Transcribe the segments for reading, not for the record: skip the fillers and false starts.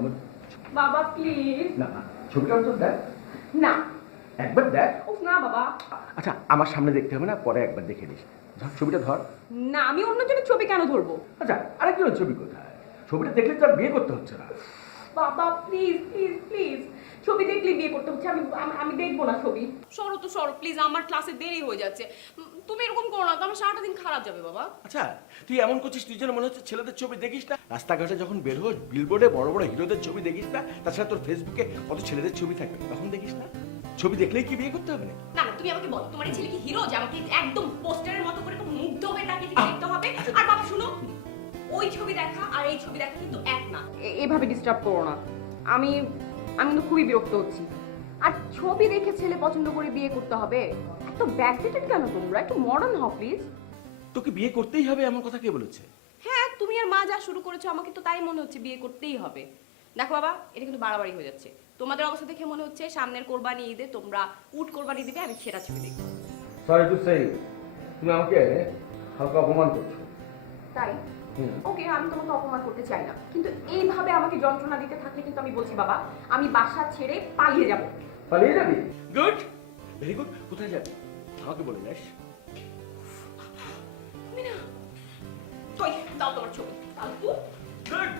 আমার বাবা প্লিজ। না না, ছবিটা তো দেখ না একবার দেখ। উফ না বাবা। আচ্ছা আমার সামনে দেখতে হবে না, পরে একবার দেখে নিস। ধর ছবিটা ধর। না আমি অন্যজনের ছবি কেন ধরবো? আচ্ছা আরেকজনের ছবি কোথায়? ছবিটা দেখলে তো আর বিয়ে করতে হচ্ছে না। বাবা প্লিজ প্লিজ প্লিজ, ছবি দেখলে বিয়ে করতে হচ্ছে, আমি আমি দেখবো না ছবি। সরো তো সরো প্লিজ, আমার ক্লাসে দেরি হয়ে যাচ্ছে। তুমি এরকম করো না তো, আমার সারাটা দিন খারাপ যাবে বাবা। আচ্ছা তুই এমন করছিস, তুই যেন মনে হচ্ছে ছেলেদের ছবি দেখিস না। রাস্তাঘাটে যখন বের হোস বিলবোর্ডে বড় বড় হিরোদের ছবি দেখিস না, তাছাড়া তোর ফেসবুকে কত ছেলেদের ছবি থাকে, তখন দেখিস না? ছবি দেখলেই কি বিয়ে করতে হবে না? না না তুমি আমাকে বলো, তোমার এই ছেলে কি হিরো যে আমাকে একদম পোস্টারের মতো করে মুগ্ধ হয়ে তাকে দেখতে হবে? আর বাবা শুনো, ওই ছবি দেখা আর এই ছবি দেখা কিন্তু এক না। এভাবে ডিস্টার্ব করো না, আমি আমি তো খুবই বিরক্ত হচ্ছি। আর ছবি দেখে ছেলে পছন্দ করে বিয়ে করতে হবে? এত ব্যাকডেটেড কেন তোমরা? একটু মডার্ন হও প্লিজ। তোকে বিয়ে করতেই হবে এমন কথা কে বলেছে? হ্যাঁ তুমি আর মা যা শুরু করেছো, আমাকে তো তাই মনে হচ্ছে বিয়ে করতেই হবে। দেখো বাবা, এটা কিন্তু বাড়াবাড়ি হয়ে যাচ্ছে। তোমাদের অবস্থা দেখে মনে হচ্ছে সামনের কোরবানি ঈদে তোমরা উট কোরবানি দিবে, আমি সেটা ছবি দেখবো। সরি টু সে, তুমি আমাকে হালকা অপমান করছো। তাই ওকে, আমি তোমাকে অপমান করতে চাই না, কিন্তু এইভাবে আমাকে যন্ত্রণা দিতে থাকলে কিন্তু আমি বলছি বাবা, আমি বাসা ছেড়ে পালিয়ে যাব। পালিয়ে যাবি? Good, very good. কোথায় যাবি আমাকে বলে যাস। তুমি না, কই দাও তোমার ছবি ফালতু। গুড।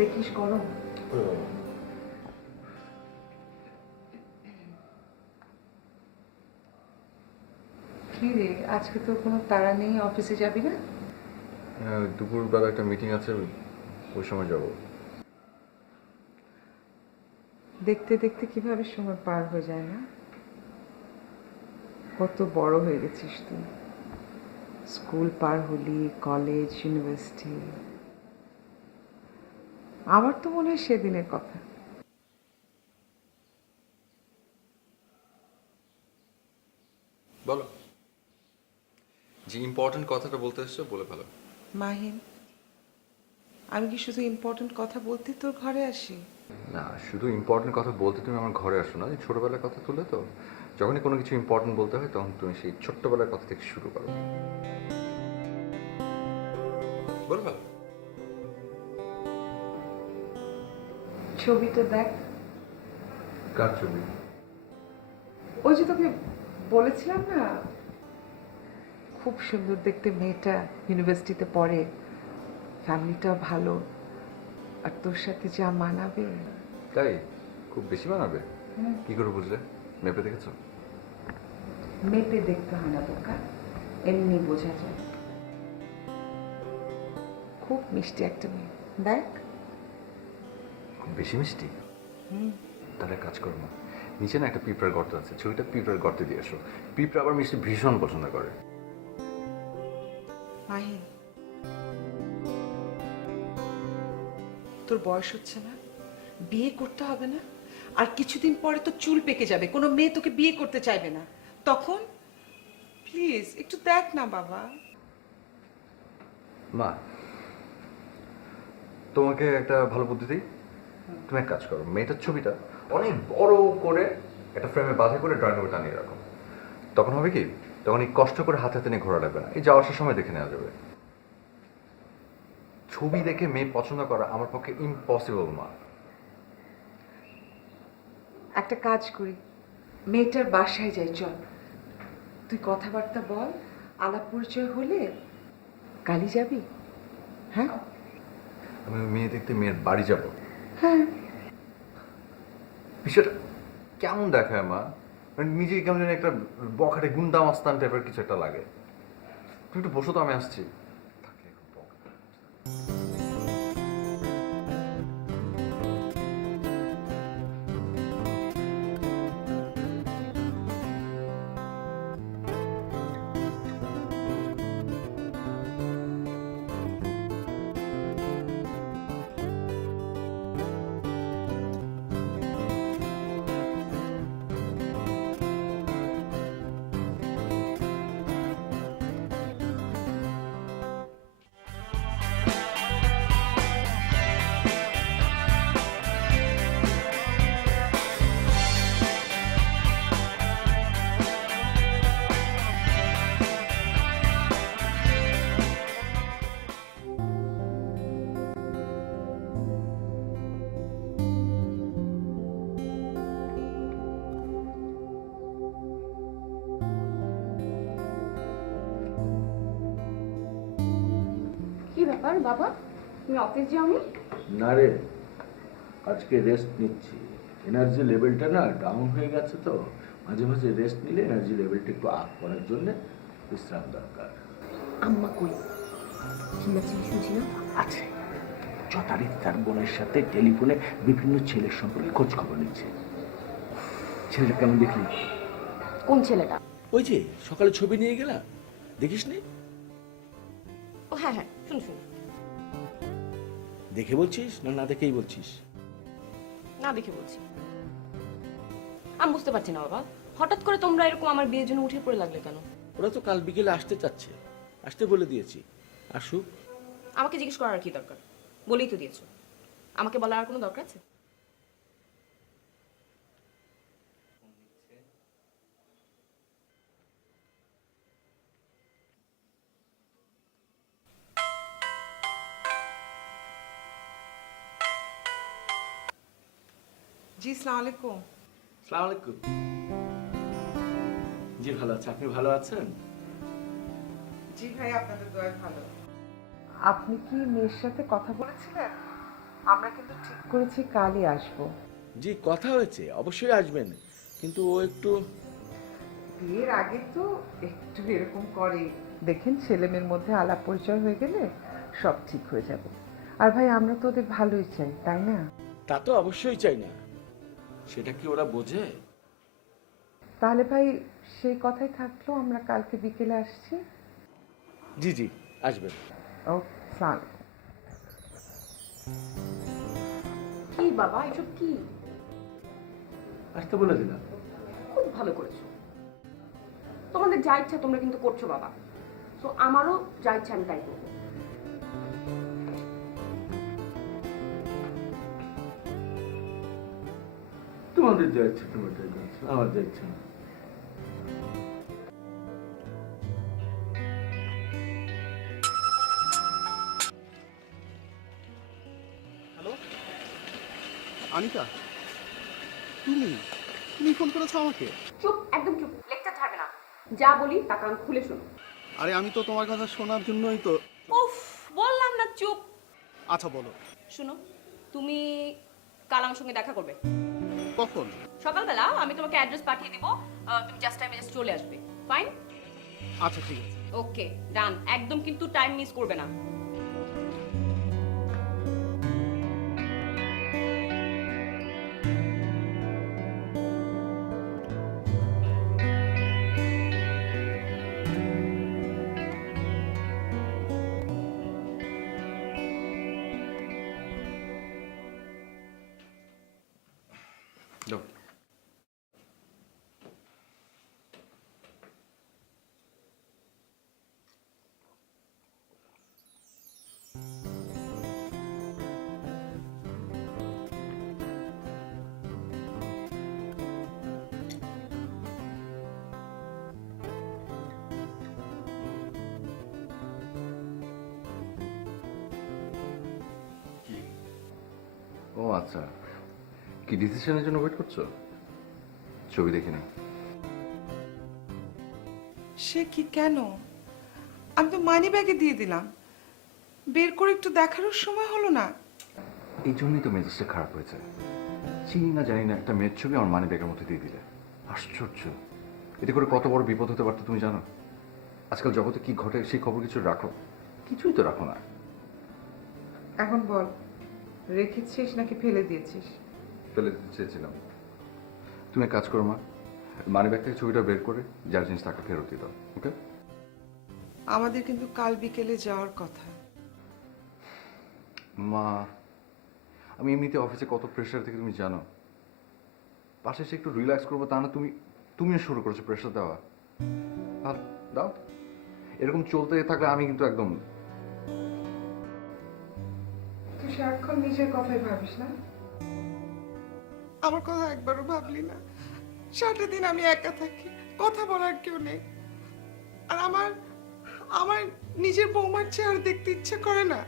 দেখিস গরম। কি রে, আজকে তো কোনো তাড়া নেই, অফিসে যাবি না? দুপুরবেলা একটা মিটিং আছে, ওই সময় যাব। দেখতে দেখতে কিভাবে সময় পার হয়ে যায় না? কত বড় হয়ে গেছিস তুই। স্কুল পার হলি, কলেজ, ইউনিভার্সিটি। আমার তো মনে হয় সেদিনের কথা। বলো, যে ইম্পর্টেন্ট কথাটা বলতে এসছো বলে ফেলো। মাহিন, আমি কি শুধু ইম্পর্টেন্ট কথা বলতে তোর ঘরে আসি? না, শুধু ইম্পর্টেন্ট কথা বলতে তুমি আমার ঘরে আসো না, ছোটবেলার কথা তুলে তো। যখনই কোনো কিছু ইম্পর্টেন্ট বলতে হয় তখন তুমি সেই ছোট্টবেলার কথা থেকে শুরু করো। বলে ফেলো। ছবিটা দেখ। কার ছবি? ওই যে তোকে বলেছিলাম না, খুব সুন্দর দেখতে মেয়েটা, ইউনিভার্সিটিতে পড়ে, ফ্যামিলিটাও ভালো, আর তোর সাথে যা মানাবে। তাই? খুব বেশি বানাবে? কি করে বুঝলে? মেপে দেখেছো? মেপে দেখতে হয় না বোকা, এমনি বোঝা যায়। খুব মিষ্টি একটা মেয়ে, দেখ। খুব বেশি মিষ্টি? তাহলে কাজ করো না, নিচে না একটা পিঁপড়ার গর্ত আছে, ছবিটা পিঁপড়ার গর্তে দিয়ে আসো। পিঁপড়া আবার মিষ্টি ভীষণ পছন্দ করে। মাহিন, তোর বয়স হচ্ছে না, বিয়ে করতে হবে না? আর কিছুদিন পরে তো চুল পেকে যাবে, কোনো মেয়ে তোকে বিয়ে করতে চাইবে না, তখন প্লিজ একটু দেখ না বাবা। মা, তোমাকে একটা ভালো বুদ্ধি দিই। তুমি এক কাজ করো, মেয়েটার ছবিটা অনেক বড় করে একটা ফ্রেমে বাঁধা করে ড্রয়িং রুমে টানিয়ে রাখো। তখন হবে কি, তখন এই কষ্ট করে হাতে হাতে নিয়ে ঘোরা লাগবে না, এই যাওয়া আসার সময় দেখে নেওয়া যাবে। ছবি দেখে মেয়ে পছন্দ করা আমার পক্ষে ইম্পসিবল মা। একটা কাজ করি, মেয়েটার বাসায় যাই, চল। তুই কথাবার্তা বল, আলাপ পরিচয় হলে কালই যাবি। হ্যাঁ আমি মেয়ে দেখতে মেয়ের বাড়ি যাব? হ্যাঁ। বিষয়টা কেমন দেখায় মা? মানে নিজেকে কেমন যেন একটা বখাটে গুন্ডা মাস্তান টাইপের কিছু একটা লাগে। তুমি একটু বসো তো, আমি আসছি। ব্যাপার বাবা, তুমি অফিস যাওনি? না রে, আজকে রেস্ট নিচ্ছি। এনার্জি লেভেলটা না ডাউন হয়ে গেছে, তো মাঝে মাঝে রেস্ট নিলে এনার্জি লেভেলটা একটু আপ করার জন্য বিশ্রাম দরকার। আম্মা কই? চিল্লাচিল্লি শুনছি না? আছে, যথারীতি তার বোনের সাথে টেলিফোনে বিভিন্ন ছেলের সম্পর্কে খোঁজ খবর নিচ্ছে। ছেলেটা কেমন দেখলি? কোন ছেলেটা? ওই যে সকালে ছবি নিয়ে গেলাম, দেখিস নি? ও হ্যাঁ হ্যাঁ, শুন শুন। দেখে বলছিস না না দেখেই বলছিস? না দেখে বলছি। আমি বুঝতে পারছি না বাবা, হঠাৎ করে তোমরা এরকম আমার বিয়ের জন্য উঠে পড়ে লাগলে কেন? ওরা তো কাল বিকেলে আসতে চাচ্ছে, আসতে বলে দিয়েছি। আসুক। আমাকে জিজ্ঞেস করার কি দরকার? বলেই তো দিয়েছো। আমাকে বলার আর কোনো দরকার আছে? জি, আসসালামু আলাইকুম। সালাম আলাইকুম। জি ভালো আছে, আপনি ভালো আছেন? জি ভাই, আপনাদের দোয়া ভালো। আপনি কি মেয়ের সাথে কথা বলেছিলেন? আমরা কিন্তু ঠিক করেছি কালই আসবো। জি কথা হয়েছে, অবশ্যই আসবেন, কিন্তু ও একটু বিয়ের আগে তো একটু এরকম করে। দেখেন, ছেলে মেয়ের মধ্যে আলাপ পরিচয় হয়ে গেলে সব ঠিক হয়ে যাবে। আর ভাই, আমরা তো ওদের ভালোই চাই, তাই না? তা তো অবশ্যই চাই না, সেটা কি ওরা বোঝে? তাহলে ভাই সেই কথাই থাকলো, আমরা কালকে বিকেলে আসছি। জি জি আসবেন। ও সালাম। কি বাবা, এসব কি? আসতে বলে দিলাম। খুব ভালো করেছো। তোমাদের যা ইচ্ছা তোমরা কিন্তু করছো বাবা, তো আমারও যা ইচ্ছা আমি তাই করবো। তোমাদের যা ইচ্ছে তোমার তাই করছো, আমার যা ইচ্ছা না। হ্যালো আনিকা, তুমি তুমি ফোন করেছো আমাকে? চুপ, একদম চুপ, লেকচার ছাড়বে না। যা বলি তা কান খুলে শোনো। আরে আমি তো তোমার কথা শোনার জন্যই তো। উফ, বললাম না চুপ। আচ্ছা বলো, শোনো, তুমি কাল আমার সঙ্গে দেখা করবে কখন? সকালবেলা। আমি তোমাকে অ্যাড্রেস পাঠিয়ে দিব, তুমি জাস্ট টাইমে জাস্ট চলে আসবে। ফাইন? আচ্ছা ঠিক আছে। ওকে ডান, একদম কিন্তু টাইম মিস করবে না। যাও। ও আচ্ছা, কি ডিসিশনের জন্য ওয়েট করছো? ছবি দেখি না। সে কি, কেন? আমি তো মানি ব্যাগে দিয়ে দিলাম, বের করে একটু দেখারও সময় হলো না। এই জন্যই তো মেজাজটা খারাপ হয়েছে। চিনি না জানি না একটা মেয়ের ছবি আমার মানি ব্যাগের মধ্যে দিয়ে দিলে। আশ্চর্য, এতে করে কত বড় বিপদ হতে পারতো তুমি জানো? আজকাল জগতে কি ঘটে সেই খবর কিছু রাখো? কিছুই তো রাখো না। এখন বল, রেখেছিস নাকি ফেলে দিয়েছিস? ফেলে দিতে চেয়েছিলাম। তুমি এক কাজ করো মা, মানি ব্যাগ থেকে ছবিটা বের করে যার জিনিস তাকে ফেরত দিয়ে দাও, ওকে? আমাদের কিন্তু কাল বিকেলে যাওয়ার কথা। মা, আমি এমনিতে অফিসে কত প্রেশার থেকে তুমি জানো। পাশে এসে একটু রিল্যাক্স করবো, তা না তুমিও শুরু করেছো প্রেশার দেওয়া। ভালো দাও, এরকম চলতে থাকলে আমি কিন্তু একদম। তুই সারাক্ষণ নিজের কথাই ভাবিস না, আমার কথা একবারও ভাবলি না? সারাটা দিন আমি একা থাকি, কথা বলার কেউ নেই। আর আমার আমার নিজের বৌমার চেহারা দেখতে ইচ্ছে করে না,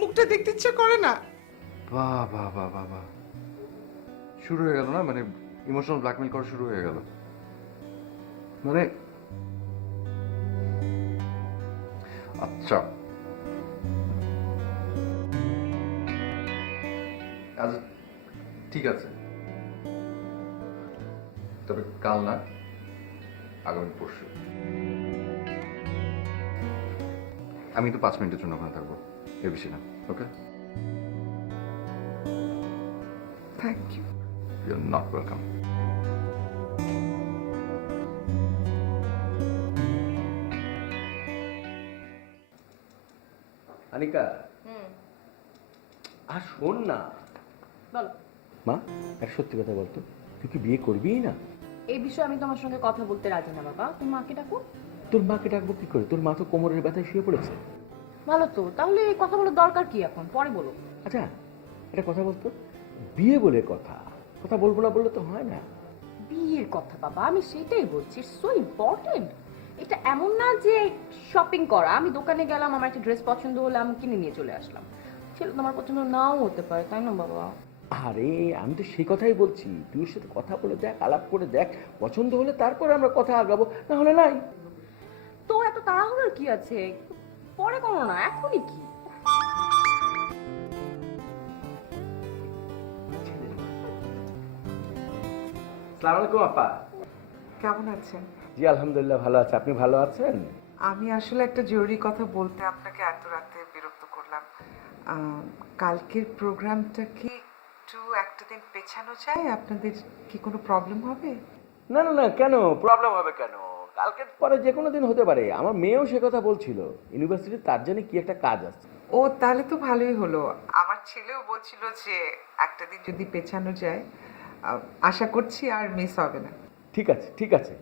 মুখটা দেখতে ইচ্ছে করে না। বাহ বাহ বাহ বাহ বাহ, শুরু হয়ে গেল না? মানে ইমোশনাল ব্ল্যাকমেল করা শুরু হয়ে গেল। মানে আচ্ছা আচ্ছা ঠিক আছে, তবে কাল না, আগামী পরশু। আমি তো 5 মিনিটের জন্য ওখানে থাকবো, এর বেশি না। Okay? Thank you. You are not welcome. Anika, আর শোন না। বলো। মা, এক সত্যি কথা বলতো, তুই কি বিয়ে করবিই না? এই বিষয়ে আমি তোমার সঙ্গে কথা বলতে রাজি না বাবা, তুমি মাকে ডাকো। তোর মাকে ডাকবো কি করে? তোর মা তো কোমরের ব্যথায় শুয়ে পড়েছে। ভালো তো, তাহলে এই কথা বলার দরকার কি এখন? পরে বলো। আচ্ছা, একটা কথা বলতো, বিয়ে বলে কথা, কথা বলবো না বললে তো হয় না। বিয়ের কথা বাবা, আমি সেটাই বলছি, সো ইম্পর্টেন্ট। এটা এমন না যে শপিং করা, আমি দোকানে গেলাম, আমার একটা ড্রেস পছন্দ হলো, আমি কিনে নিয়ে চলে আসলাম। ছেলে তোমার পছন্দ নাও হতে পারে, তাই না বাবা? আরে আমি তো সেই কথাই বলছি, তুই ওর সাথে কথা বলে দেখ, আলাপ করে দেখ, পছন্দ হলে তারপরে আমরা কথা আগাবো, না হলে নাই। তো এত তাড়াহুড়োর কি আছে? পরে করো না, এখনই কি? আসসালামু আলাইকুম আপা। কেমন আছেন? জি আলহামদুলিল্লাহ ভালো আছে, আপনি ভালো আছেন? আমি আসলে একটা জরুরি কথা বলতে আপনাকে এত রাতে বিরক্ত করলাম। কালকের প্রোগ্রামটা কি একটু একটা দিন পেছানো যায়? আপনাদের কি কোনো প্রবলেম হবে? না না না, কেন প্রবলেম হবে কেন? কালকে পরে যে কোনো দিন হতে পারে। আমার মেয়েও সে কথা বলছিল, ইউনিভার্সিটি তার জন্য কি একটা কাজ আছে। ও তাহলে তো ভালোই হলো। আমার ছেলেও বলছিল যে একটা দিন যদি পেছানো যায়, আশা করছি আর মিস হবে না। ঠিক আছে ঠিক আছে,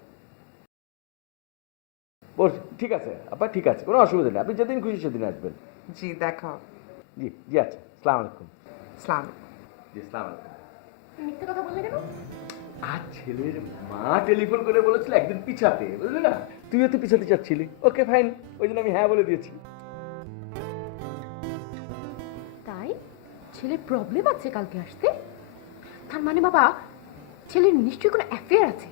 ঠিক আছে আপা, ঠিক আছে, কোনো অসুবিধা নেই, আপনি যেদিন খুশি সেদিন আসবেন। জি, দেখা হবে। জি জি, আচ্ছা, আসসালামু আলাইকুম। সালাম। জি আসসালামু আলাইকুম। মিথ্যে কথা বললে কেন? আর ছেলের মা টেলিফোন করে বলেছিল একদিন পিছাতে, বুঝলি না? তুইও তো পিছাতে চাচ্ছিলি, ওকে ফাইন, ওই জন্য আমি হ্যাঁ বলে দিয়েছি। তাই ছেলের প্রবলেম আছে কালকে আসতে? তার মানে বাবা, ছেলের নিশ্চয়ই কোনো অ্যাফেয়ার আছে,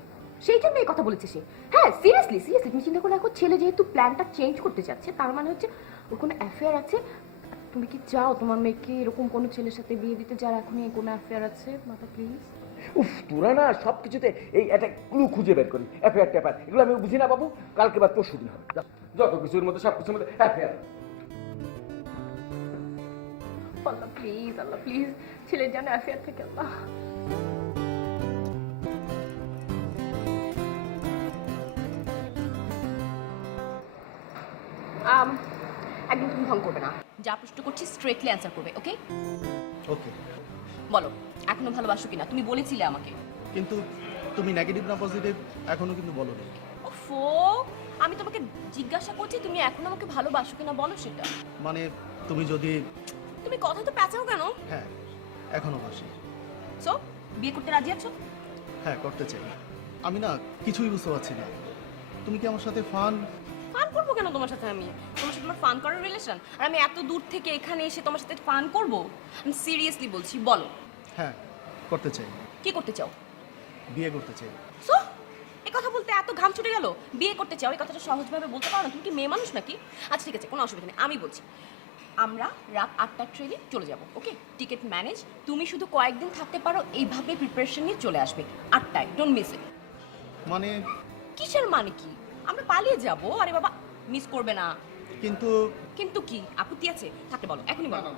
সেই জন্য এই কথা বলেছে সে। হ্যাঁ, সিরিয়াসলি সিরিয়াসলি তুমি চিন্তা করে দেখো, ছেলে যেহেতু প্ল্যানটা চেঞ্জ করতে চাচ্ছে, তার মানে হচ্ছে ওর কোনো অ্যাফেয়ার আছে। তুমি কি চাও তোমার মেয়েকে এরকম কোনো ছেলের সাথে বিয়ে দিতে যার এখনই কোনো অ্যাফেয়ার আছে? বাবা প্লিজ। উফ, তোরা না সব কিছুতে এই একটা ক্লু খুঁজে বের করি, অ্যাফেয়ার ট্যাফেয়ার, এগুলো আমি বুঝি না বাবু। কালকে বা পরশু দিন হবে, যা, যত কিছুর মধ্যে সব কিছুর মধ্যে affair. Allah please, Allah please, ছেলের যেন অ্যাফেয়ার থেকে আল্লাহ। একদম তুমি ভঙ্গ করবে না, যা প্রশ্ন করছি স্ট্রেটলি অ্যান্সার করবে, ওকে? ওকে, বলো, এখনো ভালোবাসো কিনা? তুমি বলেছিলে আমাকে। কিন্তু তুমি নেগেটিভ না পজিটিভ এখনো কিন্তু বলো না। ওফো, আমি তোমাকে জিজ্ঞাসা করছি তুমি এখনো আমাকে ভালোবাসো কিনা, বলো সেটা। মানে তুমি যদি, তুমি কথা তো পেঁচাও কেন? হ্যাঁ এখনো বাসি, সো বিয়ে করতে রাজি আছো? হ্যাঁ করতে চাই। আমি না কিছুই বুঝতে পারছি না, তুমি কি আমার সাথে ফান? ফান করবো কেন তোমার সাথে? আমি তোমার সাথে আমার ফান করার রিলেশন, আর আমি এত দূর থেকে এখানে এসে তোমার সাথে ফান করবো? আমি সিরিয়াসলি বলছি, বলো হ্যাঁ করতে চাই, কি করতে চাও? বিয়ে করতে চাই। সো এই কথা বলতে এত ঘাম ছুটে গেল? বিয়ে করতে চাও, এই কথাটা সহজভাবে বলতে পারো না? তুমি কি মেয়ে মানুষ নাকি? আচ্ছা ঠিক আছে, কোনো অসুবিধা নেই, আমি বলছি আমরা রাত 8টার ট্রেনে চলে যাব, ওকে? টিকিট ম্যানেজ, তুমি শুধু কয়েকদিন থাকতে পারো, এইভাবে প্রিপারেশন নিয়ে চলে আসবে 8টায়, ডোন্ট মিস ইট। মানে কিসের মানে কি? আমরা পালিয়ে যাব, আরে বাবা, মিস করবে না। কিন্তু কিন্তু কি আপত্তি আছে? থাকতে বলো, এখনই বলো।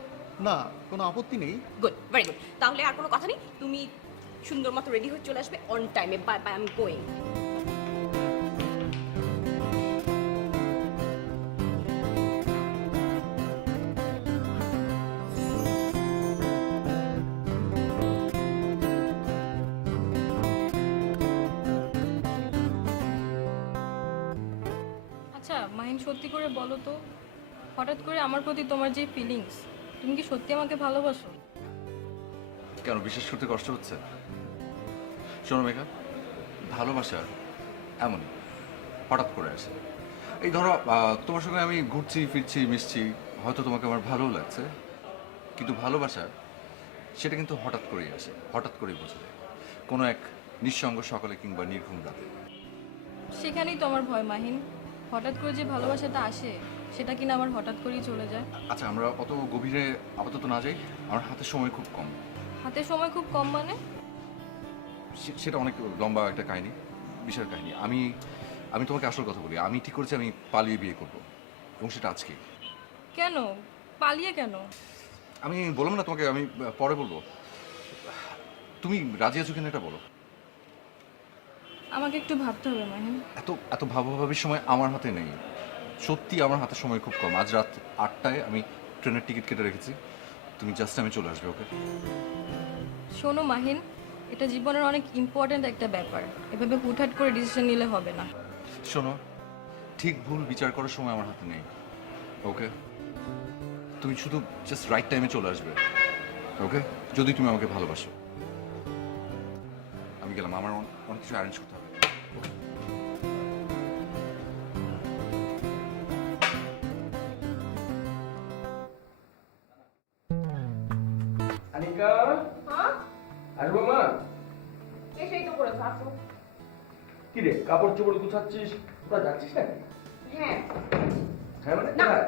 না, কোনো আপত্তি নেই। গুড, ভেরি গুড, তাহলে আর কোনো কথা নেই, তুমি সুন্দর মতো রেডি হয়ে চলে আসবে অন টাইমে। Bye bye, I am going. আচ্ছা মাহিন, সত্যি করে বলো তো, হঠাৎ করে আমার প্রতি তোমার যে ফিলিংস, তুমি কি সত্যি আমাকে ভালোবাসো? কেন, বিশ্বাস করতে কষ্ট হচ্ছে? শোনো মেঘা, ভালোবাসা এমনই হঠাৎ করে আসে। এই ধরো তোমার সঙ্গে আমি ঘুরছি ফিরছি মিশছি, হয়তো তোমাকে আমার ভালোও লাগছে, কিন্তু ভালোবাসা সেটা কিন্তু হঠাৎ করেই আসে, হঠাৎ করেই বোঝা যায় কোনো এক নিঃসঙ্গ সকালে কিংবা নির্ঘুম রাতে। সেখানেই তো আমার ভয় মাহিন, হঠাৎ করে যে ভালোবাসাটা আসে সেটা কিনা আমার হঠাৎ করেই চলে যায়। আচ্ছা আমরা অত গভীরে আপাতত না যাই, আমার হাতে সময় খুব কম। হাতে সময় খুব কম মানে? সেটা অনেক লম্বা একটা কাহিনী, বিশাল কাহিনী। আমি আমি তোমাকে আসল কথা বলি, আমি ঠিক করেছি আমি পালিয়ে বিয়ে করব, এবং সেটা আজকে। কেন পালিয়ে কেন? আমি বললাম না তোমাকে, আমি পরে বলবো। তুমি রাজি আছো কিনা এটা বলো। আমাকে একটু ভাবতে হবে মাহিন। এত এত ভাবাভাবির সময় আমার হাতে নেই, সত্যি আমার হাতে সময় খুব কম। আজ রাত 8টায় আমি ট্রেনের টিকিট কেটে রেখেছি, তুমি জাস্ট আমি চলে আসবে, ওকে? শোনো মাহিন, এটা জীবনের অনেক ইম্পর্ট্যান্ট একটা ব্যাপার, এভাবে হুটহাট করে ডিসিশন নিলে হবে না। শোনো, ঠিক ভুল বিচার করার সময় আমার হাতে নেই, ওকে? তুমি শুধু জাস্ট রাইট টাইমে চলে আসবে, ওকে? যদি তুমি আমাকে ভালোবাসো। আমি গেলাম, আমার অনেক কিছু অ্যারেঞ্জ করতে হবে। আনিকা, আসবো মা? এসেই তো করেছো, আসো। কি রে, কাপড় চোপড় গুছাচ্ছিস? তোরা যাচ্ছিস নাকি? হ্যাঁ। হ্যাঁ মানে না। কোথায়?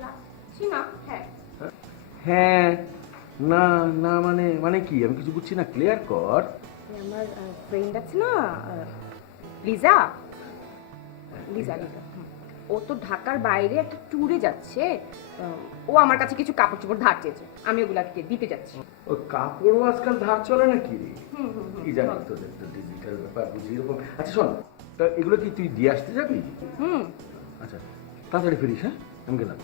যাচ্ছি না, হ্যাঁ। হ্যাঁ, না না মানে মানে কি? আমি কিছু বুঝছি না, ক্লিয়ার কর। আমার ফ্রেন্ড আছে না, লিজা লিজা লিজা ও তো ঢাকার বাইরে একটা ট্যুরে যাচ্ছে। ও আমার কাছে কিছু কাপড় চোপড় ধার চেয়েছে, আমি ওগুলাকে দিতে যাচ্ছি। ওই কাপড়ও আজকাল ধার চলে নাকি রে? কি জানি তোদের তো ডিজিটাল ব্যাপার বুঝি এরকম। আচ্ছা শোন, তা এগুলো কি তুই দিয়ে আসতে যাবি? হুম। আচ্ছা তাড়াতাড়ি ফিরিস, হ্যাঁ? আমি গেলাম।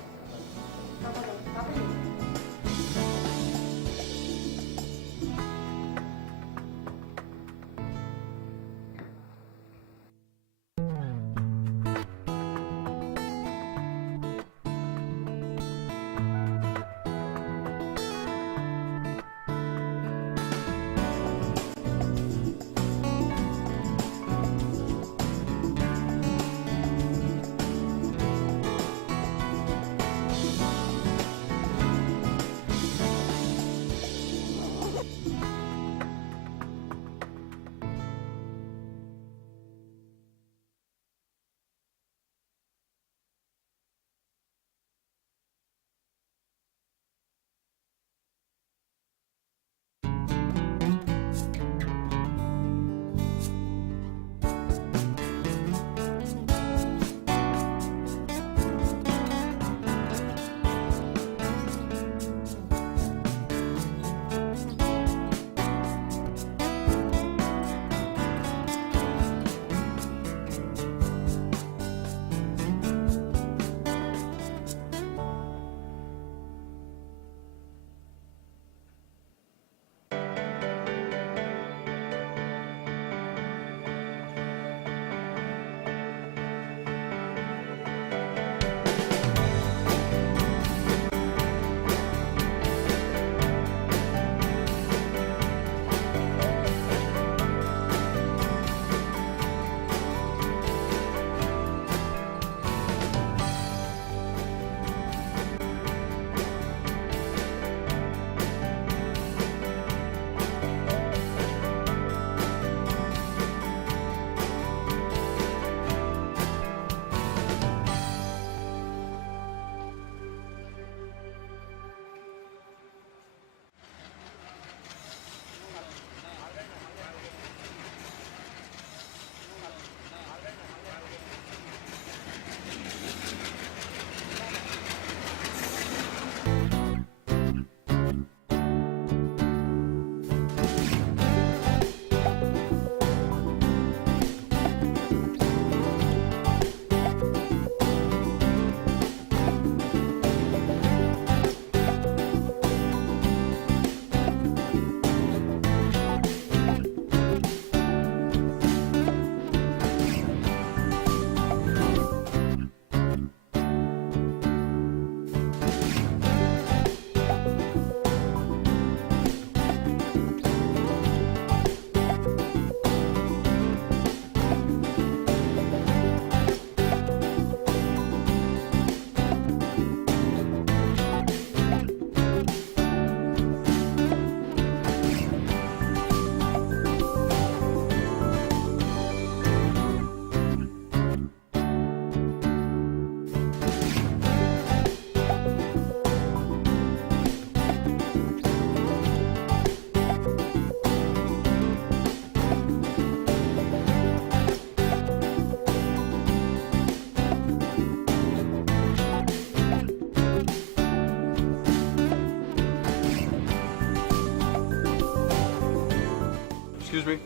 এক্সকিউজ মি,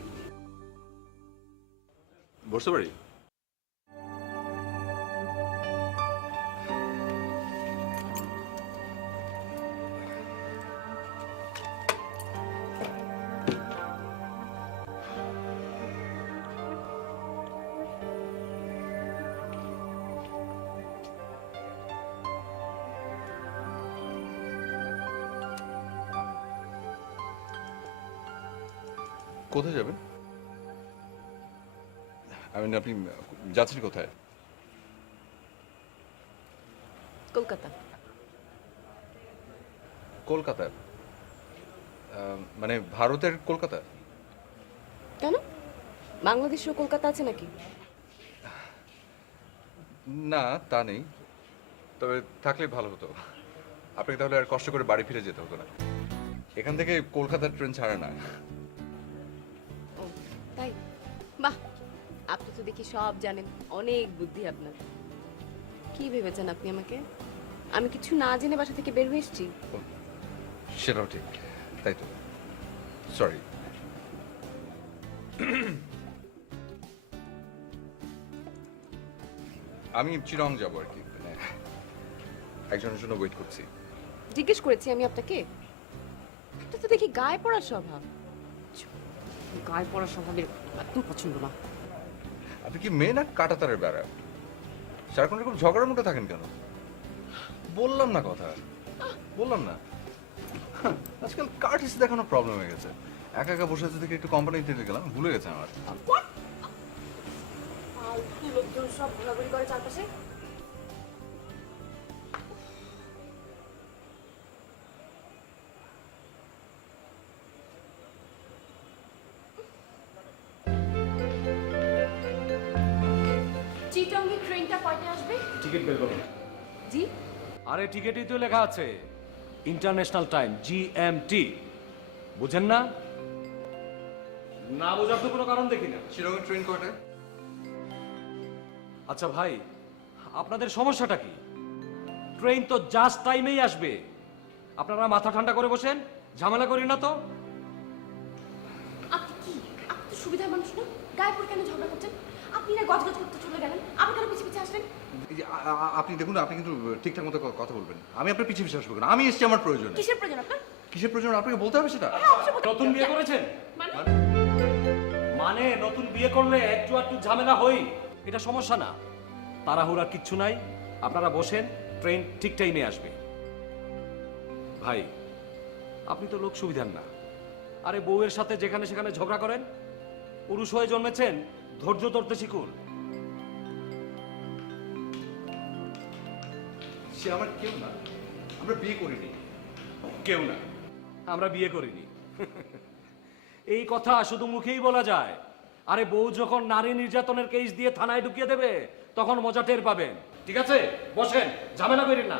বসতে পারি? কোথায় যাবেন? আপনি যাচ্ছেন কোথায়? কলকাতা। কলকাতা? মানে ভারতের কলকাতা? কেন, বাংলাদেশেও কলকাতা আছে নাকি? না, তা নেই, তবে থাকলে ভালো হতো। আপনাকে তাহলে আর কষ্ট করে বাড়ি ফিরে যেতে হতো না। এখান থেকে কলকাতার ট্রেন ছাড়ে না। ও তাই? বাহ, আপনি তো দেখি সব জানেন, অনেক বুদ্ধি আপনার। কি ভেবেছেন আপনি আমাকে? আমি কিছু না জেনে বাসা থেকে বের হয়ে এসেছি? সেটাও ঠিক, তাই তো, সরি। আমি চিরং যাবো আর কি, মানে একজনের জন্য ওয়েট করছি। জিজ্ঞেস করেছি আমি আপনাকে? আপনার তো দেখি গায়ে পড়ার স্বভাব। গায়ে পড়ার স্বভাবের একদম পছন্দ না। আপনি কি মেয়ে না কাঁটাতারের বেড়া? সারাক্ষণ এরকম ঝগড়ার মুখে থাকেন কেন? বললাম না কথা, বললাম না। আজকাল কার্টিস দেখানো প্রবলেম হয়ে গেছে। একা একা বসে থেকে একটু কোম্পানিতে গেলাম, ভুলে গেছে আমার। ফালতু লোকজন সব ঘোরাঘুরি করে চারপাশে। চিটংয়ে ট্রেনটা কয়টায় আসবে? টিকিট বের করুন। জি? আরে টিকিটই তো লেখা আছে ইন্টারন্যাশনাল টাইম, জিএমটি। বুঝেন না? না বোঝার তো কোনো কারণ দেখি না। চিরঙের ট্রেন কয়টায়? আচ্ছা ভাই, আপনাদের সমস্যাটা কি? ট্রেন তো জাস্ট টাইমেই আসবে। আপনারা মাথা ঠান্ডা করে বসেন, ঝামেলা করি না তো। আপনি কি, আপনি তো সুবিধার মানুষ না? গায়ে পড়ে কেন ঝগড়া করছেন? আপনি না গজগজ করতে চলে গেলেন, আপনি কেন পিছিয়ে পিছিয়ে আসলেন? এই যে, আপনি দেখুন, আপনি কিন্তু ঠিকঠাক মতো কথা বলবেন। আমি আপনার পিছিয়ে পিছিয়ে আসবো কেন? আমি এসেছি আমার প্রয়োজনে। কিসের প্রয়োজন আপনার? কিসের প্রয়োজন আপনাকে বলতে হবে সেটা? নতুন বিয়ে করেছেন মানে? মানে নতুন বিয়ে করলে একটু একটু ঝামেলা হই, এটা সমস্যা না। তাড়াহুড়ার কিচ্ছু নাই, আপনারা বসেন, ট্রেন ঠিক টাইমে আসবে। ভাই, আপনি তো লোক সুবিধার না। আরে বউয়ের সাথে যেখানে সেখানে ঝগড়া করেন। পুরুষ হয়ে জন্মেছেন, ধৈর্য ধরতে শিখুন। সে আমার কেউ না, আমরা বিয়ে করিনি। কেউ না, আমরা বিয়ে করিনি। এই কথা শুধু মুখেই বলা যায়। আরে বউ যখন নারী নির্যাতনের কেস দিয়ে থানায় ঢুকিয়ে দেবে, তখন মজা টের পাবেন। ঠিক আছে, বসেন, ঝামেলা করেন না।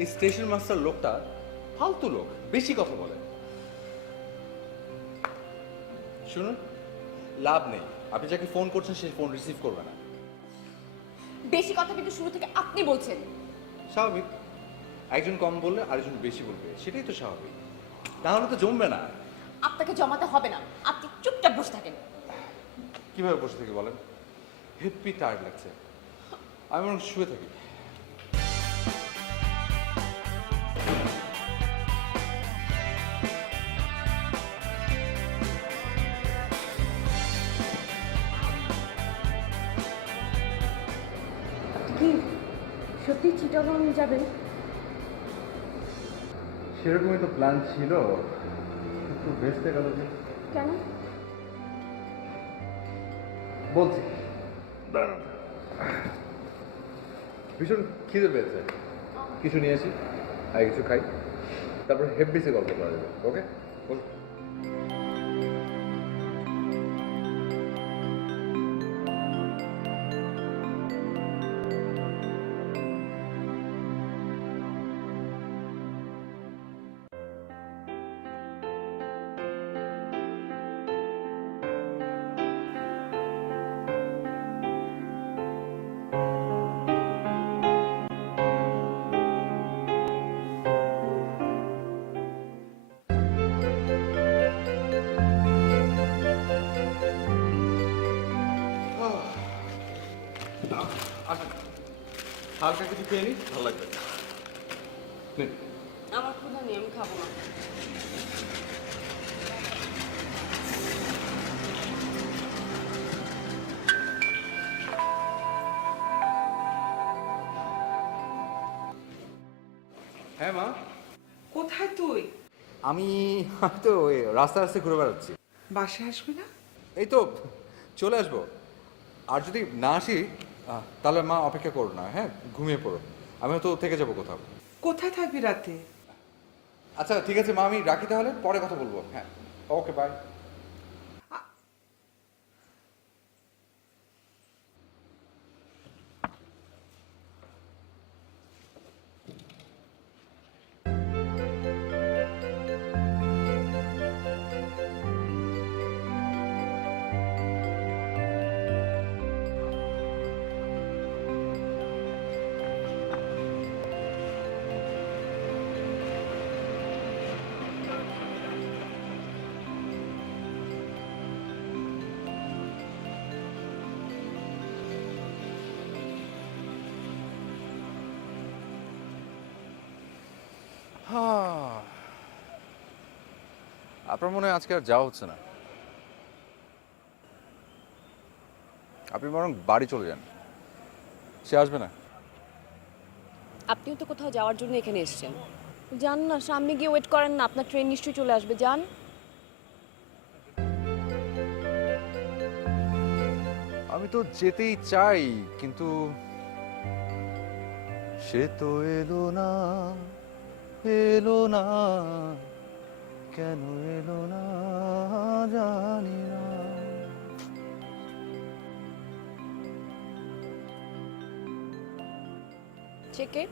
এই স্টেশন মাস্টার লোকটা ফালতু লোক, বেশি কথা বলে। শুনুন, লাভ নেই, আপনি যাকে ফোন করছেন সে ফোন রিসিভ করবে না। বেশি কথা কিন্তু শুরু থেকে আপনি বলছেন। স্বাভাবিক, একজন কম বললে আরেকজন বেশি বলবে, সেটাই তো স্বাভাবিক। তাহলে তো জমবে না। আপনাকে জমাতে হবে না, আপনি চুপচাপ বসে থাকেন। কিভাবে বসে থেকে বলেন? হেপি টায়ার্ড লাগছে, আমি বরং শুয়ে থাকি। কি সত্যি চিটাগং যাবেন? সেরকমই তো প্ল্যান ছিল, একটু ভেস্তে গেল যে। কেন? বলছি, ভীষণ খিদে পেয়েছে, কিছু নিয়ে আসি আর কিছু খাই, তারপর হেব্বিসে গল্প করা যাবে। ওকে, হালকা কিছু খেয়ে নি, ভালো লাগবে। নিন। আমার ক্ষুধা নেই, আমি খাবো না। হ্যাঁ মা, কোথায় তুই? আমি তো ওই রাস্তায় রাস্তায় ঘুরে বেড়াচ্ছি। বাসায় আসবি না? এই তো চলে আসবো। আর যদি না আসি তাহলে মা অপেক্ষা করো না, হ্যাঁ ঘুমিয়ে পড়ো। আমিও তো থেকে যাবো কোথাও। কোথায় থাকবি রাতে? আচ্ছা ঠিক আছে মা, আমি রাখি তাহলে, পরে কথা বলবো। হ্যাঁ ওকে বাই। আপনার মনে হয় আজকে আর যাওয়া হচ্ছে না? আপনি বরং বাড়ি চলে যান, সে আসবে না। আপনিও তো কোথাও যাওয়ার জন্য এখানে এসেছেন, যান না, সামনে গিয়ে ওয়েট করেন না, আপনার ট্রেন নিশ্চয়ই চলে আসবে, যান। আমি তো যেতেই চাই, কিন্তু সে তো এলো না, এলো না, কেন এলো না জানি না। কে?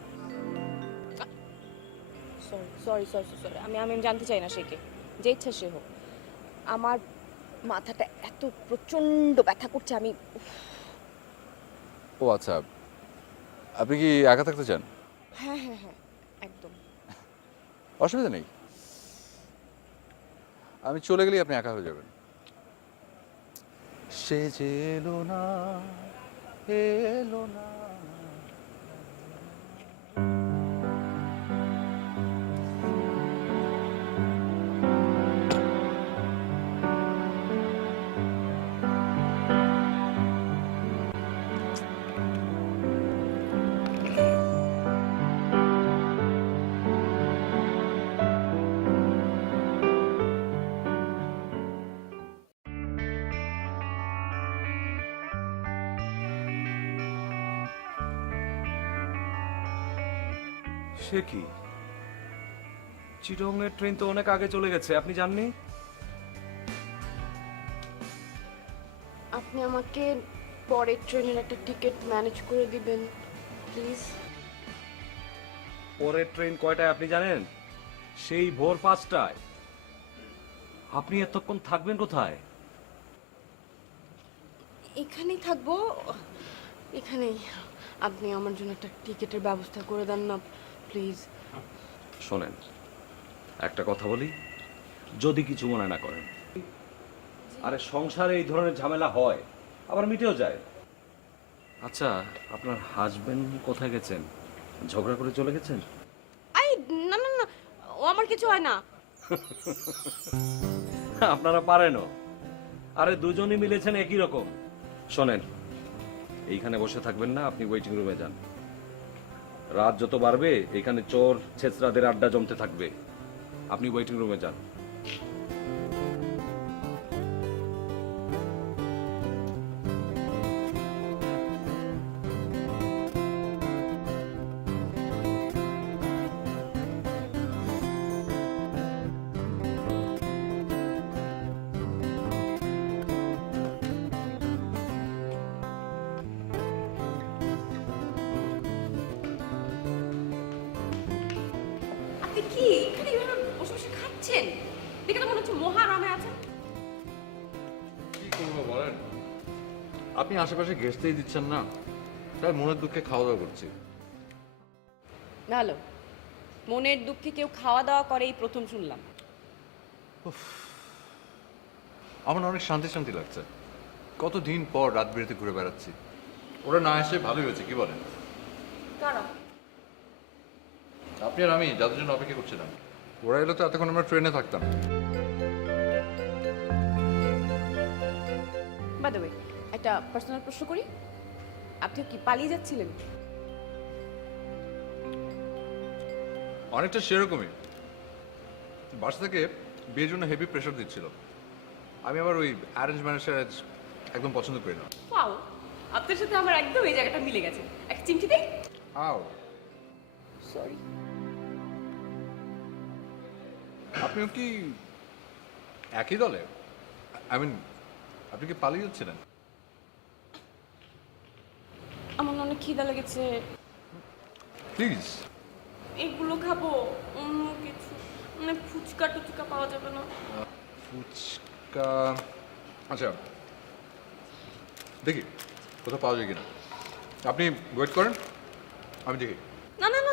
সরি সরি সরি সরি, আমি জানতে চাই না সে কে, যে ইচ্ছা সে হোক। আমার মাথাটা এত প্রচন্ড ব্যথা করছে, আমি ও আচ্ছা, আপনি কি একা থাকতে চান? হ্যাঁ হ্যাঁ হ্যাঁ, একদম। অসুবিধা নেই, আমি চলে গেলেই আপনি একা হয়ে যাবেন। সে যে এলো না, এলো না। সে কি, চিটংয়ের ট্রেন তো অনেক আগে চলে গেছে, আপনি জাননি? আপনি আমাকে পরের ট্রেনের একটা টিকিট ম্যানেজ করে দিবেন প্লিজ। পরের ট্রেন কয়টায় আপনি জানেন? সেই ভোর 5টায়। আপনি এতক্ষণ থাকবেন কোথায়? এখানেই থাকবো, এখানেই। আপনি আমার জন্য একটা টিকিটের ব্যবস্থা করে দেন না প্লিজ। শোনেন, একটা কথা বলি, যদি কিছু মনে না করেন। আরে সংসারে এই ধরনের ঝামেলা হয়, আবার মিটেও যায়। আচ্ছা, আপনার হাজবেন্ড কোথায় গেছেন? ঝগড়া করে চলে গেছেন? আই না না না, ও আমার কিছু হয় না। আপনারা পারেনও। আরে দুজনই মিলেছেন একই রকম। শোনেন, এইখানে বসে থাকবেন না, আপনি ওয়েটিং রুমে যান। রাত যত বাড়বে এখানে চোর ছেচরাদের আড্ডা জমতে থাকবে। আপনি ওয়েটিং রুমে যান। আপনি কি এখানে এভাবে বসে বসে খাচ্ছেন? দেখে তো মনে হচ্ছে মহারামে আছেন। কি করবো বলেন, আপনি আশেপাশে ঘেসতেই দিচ্ছেন না, তাই মনের দুঃখে খাওয়া দাওয়া করছি। ভালো, মনের দুঃখে কেউ খাওয়া দাওয়া করে এই প্রথম শুনলাম। আমার অনেক শান্তি শান্তি লাগছে, কতদিন পর রাত বিরেতে ঘুরে বেড়াচ্ছি। ওরা না এসে ভালোই হয়েছে, কি বলেন? কারা? আপনি আর আমি যাদের জন্য অপেক্ষা করছিলাম, ওরা এলে তো এতক্ষণ আমরা ট্রেনে থাকতাম। বাই দ্য ওয়ে, একটা পার্সোনাল প্রশ্ন করি, আপনি কি পালিয়ে যাচ্ছিলেন? অনেকটা সেরকমই। বাসা থেকে বিয়ের জন্য হেভি প্রেশার দিচ্ছিল। আমি আবার ওই অ্যারেঞ্জ ম্যারেজ একদম পছন্দ করি না। ওয়াও, আপনার সাথে আমার একদম এই জায়গাটা মিলে গেছে। একটা চিমটি দেই? আও, সরি। আপনিও কি একই দলে? আই মিন, আপনি কি পালিয়ে যাচ্ছিলেন? আমার না অনেক খিদা লেগেছে, প্লিজ। এগুলো খাবো, অন্য কিছু মানে ফুচকা টুচকা পাওয়া যাবে না? ফুচকা, আচ্ছা দেখি কোথাও পাওয়া যায় কিনা। আপনি ওয়েট করেন, আমি দেখি। না না না,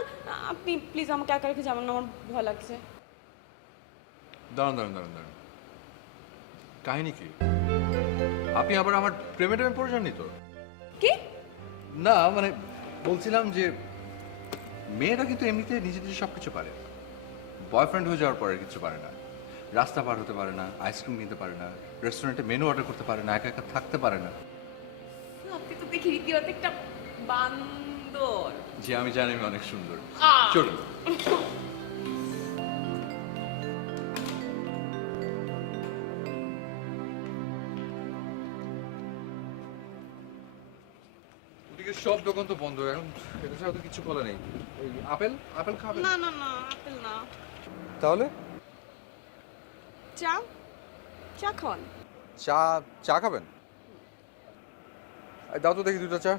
আপনি প্লিজ আমাকে একা রেখে যাবেন না, আমার ভয় লাগছে। দাঁড়ান দাঁড়ান দাঁড়ান দাঁড়ান, কাহিনী কি? আপনি আবার আমার প্রেমে টেমে পড়ে যাননি তো? কি? না মানে বলছিলাম যে মেয়েরা কিন্তু এমনিতে নিজে নিজে সব কিছু পারে। বয়ফ্রেন্ড হয়ে যাওয়ার পরে কিছু পারে না। রাস্তা পার হতে পারে না, আইসক্রিম নিতে পারে না, রেস্টুরেন্টে মেনু অর্ডার করতে পারে না, একা একা থাকতে পারে না। আপনি তো দেখি রীতিমতো একটা বান্দর। যে আমি জানি আমি অনেক সুন্দর। আহ! চলুন। ওদিকে সব দোকান তো বন্ধ এখন, এটা ছাড়া তো কিছু বলা নেই। ওই আপেল আপেল খাবেন? না না না, আপেল না। তাহলে চা, চা খান। চা, চা খাবেন? এই দাও তো দেখি দুটো চা।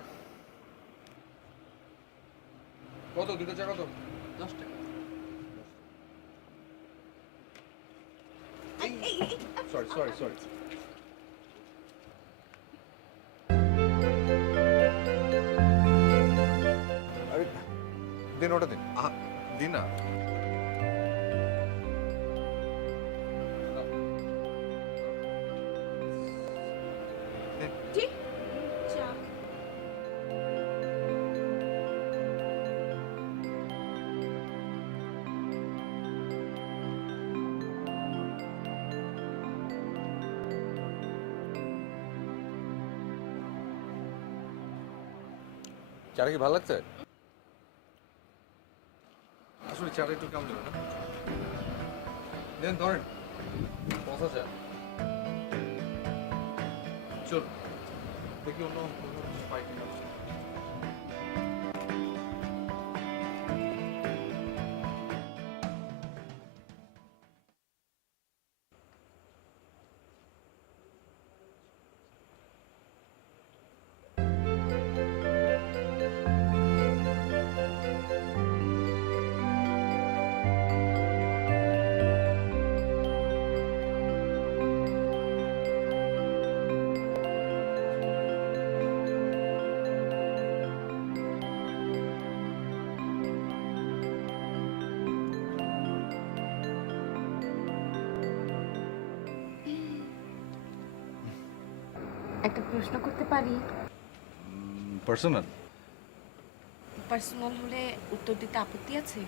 কত দুটো চা কত? 10 টাকা। Sorry sorry sorry. আরে দিন, ওটা দিন। দিন না। ঠিক চা। চাটা কি ভালো লাগছে? আসলে চাটা একটু কেমন দেবে না? দেন ধরেন, বসা চা। চল দেখি অন্য কোনো কিছু পাই কিনা। একটা প্রশ্ন করতে পারি? পার্সোনাল? পার্সোনাল হলে উত্তর দিতে আপত্তি আছে?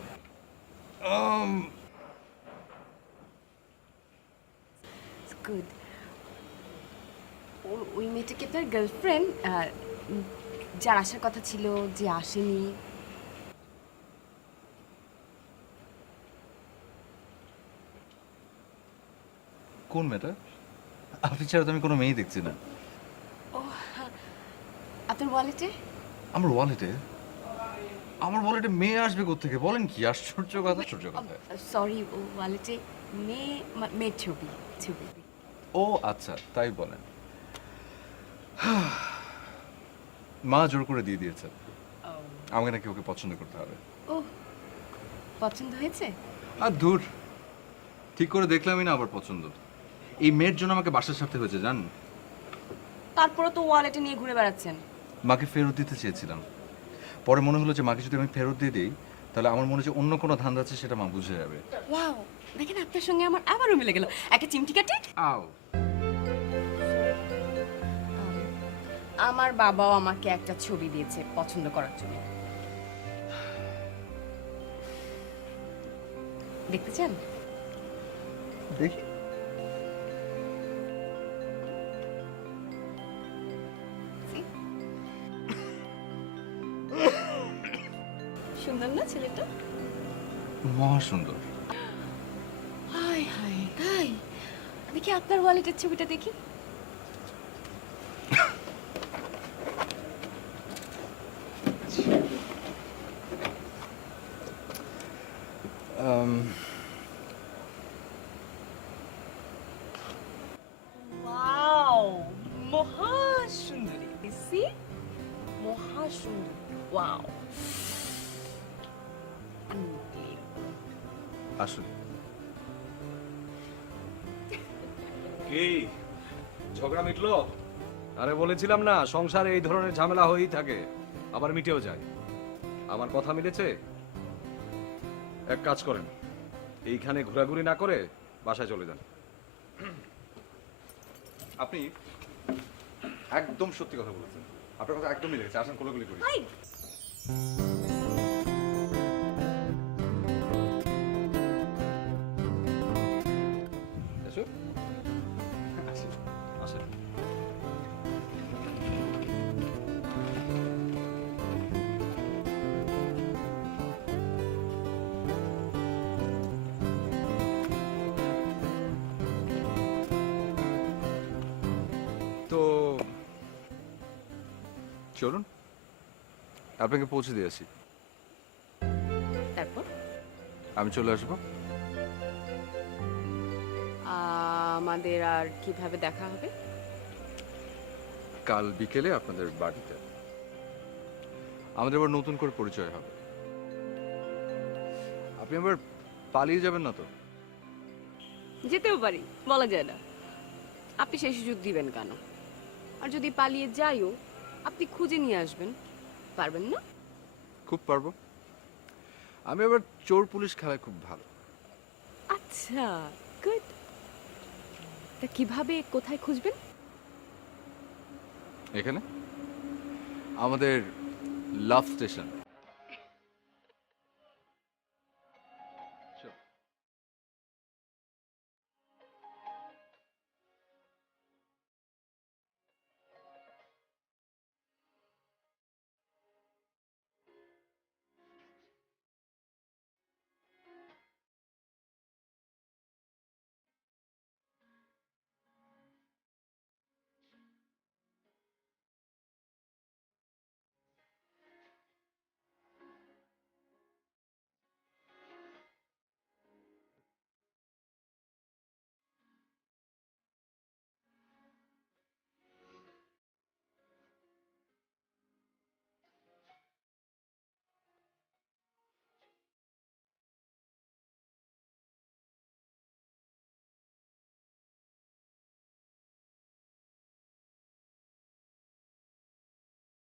গুড। ওই মেয়েটা কি আপনার গার্লফ্রেন্ড, যার আসার কথা ছিল যে আসেনি? কোন মেয়েটা? আপনি ছাড়া তো আমি কোনো মেয়েই দেখছি না। ও, আপনার ওয়ালেটে? আমার ওয়ালেটে? আমার ওয়ালেটে মেয়ে আসবে কোত্থেকে? বলেন কি আশ্চর্য কথা! আশ্চর্য কথা। সরি, ও ওয়ালেটে মেয়ের ছবি ছবি। ও আচ্ছা, তাই বলেন। মা জোর করে দিয়ে দিয়েছে, আমাকে নাকি ওকে পছন্দ করতে হবে। ও, পছন্দ হয়েছে? আর দূর, ঠিক করে দেখলামই না আবার পছন্দ। এই মেয়ের জন্য আমাকে বাসার ছাড়তে হয়েছে জান। তারপরে তো ওয়ালেটে নিয়ে ঘুরে বেড়াচ্ছেন। মাকে ফেরত দিতে চেয়েছিলাম, পরে মনে হলো যে মাকে যদি আমি ফেরত দিয়ে দিই তাহলে আমার মনে হচ্ছে অন্য কোনো ধান্দা আছে, সেটা মা বুঝে যাবে। ওয়াও, দেখেন আপনার সঙ্গে আমার আবারও মিলে গেল। একটা চিমটি কাটে। আও, আমার বাবাও আমাকে একটা ছবি দিয়েছে পছন্দ করার জন্য। দেখতে চান? দেখি। সুন্দর না ছেলেটা? মহা সুন্দর। হাই হাই, তাই? দেখি আপনার ওয়ালেটের ছবিটা দেখি। ওয়াও, মহা সুন্দরী। সি, মহা সুন্দরী। ওয়াও। আসলে কি ঝগড়া মিটলো? আরে বলেছিলাম না, সংসারে এই ধরনের ঝামেলা হয়েই থাকে, আবার মিটেও যায়। আমার কথা মিলেছে? এক কাজ করেন, এইখানে ঘোরাঘুরি না করে বাসায় চলে যান। আপনি একদম সত্যি কথা বলেছেন, আপনার কথা একদম মিলে গেছে। আসেন কোলাকুলি করি। হাই। এসো। আসেন। তো চলুন, আপনাকে পৌঁছে দিয়েছি। তারপর আমি চলে আসবো। আমাদের আর কিভাবে দেখা হবে? কাল বিকেলে আপনাদের বাড়িতে আমাদের আবার নতুন করে পরিচয় হবে। আপনি আবার পালিয়ে যাবেন না তো? যেতেও পারি, বলা যায় না। আপনি সেই সুযোগ দিবেন কেন? আর যদি পালিয়ে যাইও, আপনি খুঁজে নিয়ে আসবেন, পারবেন না? খুব পারবো। আমি আবার চোর পুলিশ খেলায় খুব ভালো। আচ্ছা, গুড। তা কিভাবে, কোথায় খুঁজবেন? এখানে আমাদের লাভ স্টেশন।